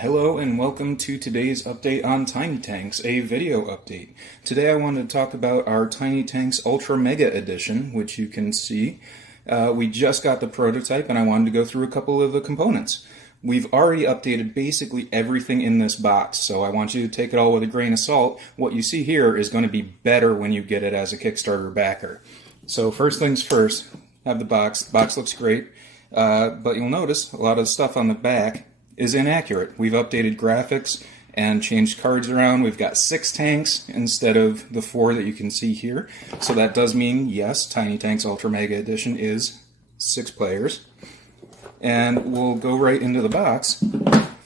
Hello and welcome to today's update on Tiny Tanks, a video update. Today I wanted to talk about our Tiny Tanks Ultra Mega Edition, which you can see. We just got the prototype and I wanted to go through a couple of the components. We've already updated basically everything in this box, so I want you to take it all with a grain of salt. What you see here is going to be better when you get it as a Kickstarter backer. So first things first, have the box. The box looks great, but you'll notice a lot of the stuff on the back is inaccurate. We've updated graphics and changed cards around. We've got 6 tanks instead of the 4 that you can see here. So that does mean, yes, Tiny Tanks Ultra Mega Edition is 6 players. And we'll go right into the box.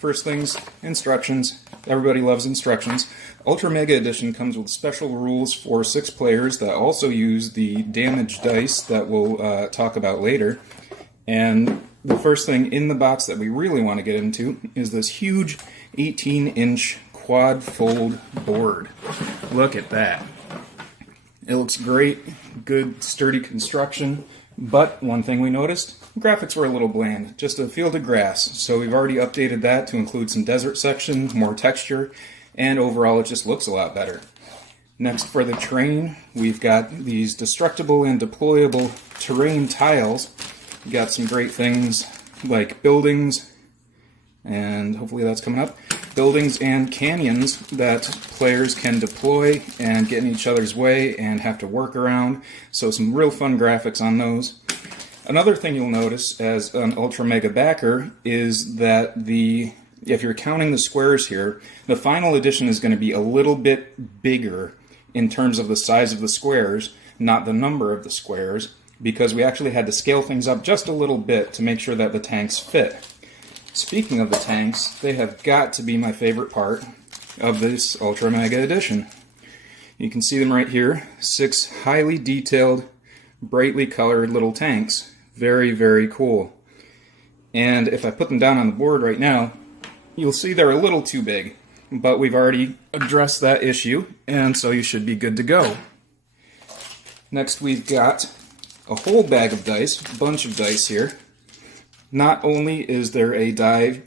First things, instructions. Everybody loves instructions. Ultra Mega Edition comes with special rules for 6 players that also use the damage dice that we'll talk about later. And the first thing in the box that we really want to get into is this huge 18-inch quad fold board. Look at that. It looks great, good sturdy construction, but one thing we noticed, graphics were a little bland, just a field of grass. So we've already updated that to include some desert section, more texture, and overall it just looks a lot better. Next, for the terrain, we've got these destructible and deployable terrain tiles. We got some great things like buildings, and hopefully that's coming up, buildings and canyons that players can deploy and get in each other's way and have to work around. So some real fun graphics on those. Another thing you'll notice as an Ultra Mega backer is that if you're counting the squares here, the final edition is going to be a little bit bigger in terms of the size of the squares, not the number of the squares, because we actually had to scale things up just a little bit to make sure that the tanks fit. Speaking of the tanks, they have got to be my favorite part of this Ultra Mega Edition. You can see them right here, 6 highly detailed, brightly colored little tanks. Very, very cool. And if I put them down on the board right now, you'll see they're a little too big, but we've already addressed that issue, and so you should be good to go. Next we've got a whole bag of dice, a bunch of dice here. Not only is there a die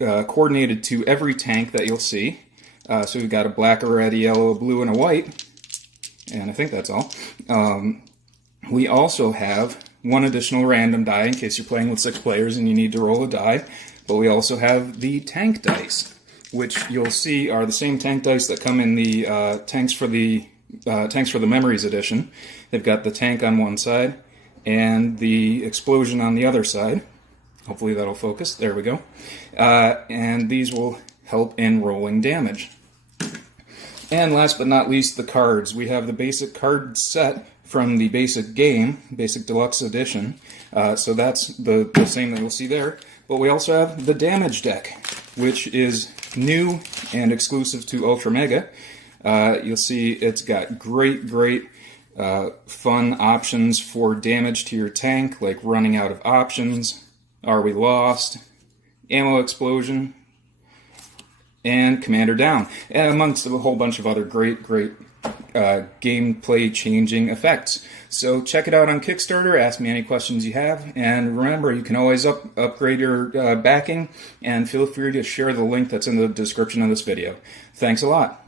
coordinated to every tank that you'll see, so we've got a black, a red, a yellow, a blue, and a white, and I think that's all. We also have one additional random die in case you're playing with 6 players and you need to roll a die, but we also have the tank dice, which you'll see are the same tank dice that come in the Tanks for the Memories edition. They've got the tank on one side and the explosion on the other side. Hopefully that'll focus. There we go. And these will help in rolling damage. And last but not least, the cards. We have the basic card set from the basic game, Basic Deluxe Edition. So that's the same that you'll see there. But we also have the damage deck, which is new and exclusive to Ultra Mega. You'll see it's got great fun options for damage to your tank, like running out of options, are we lost, ammo explosion, and commander down, and amongst a whole bunch of other great gameplay changing effects. So check it out on Kickstarter, ask me any questions you have, and remember, you can always upgrade your backing, and feel free to share the link that's in the description of this video. Thanks a lot.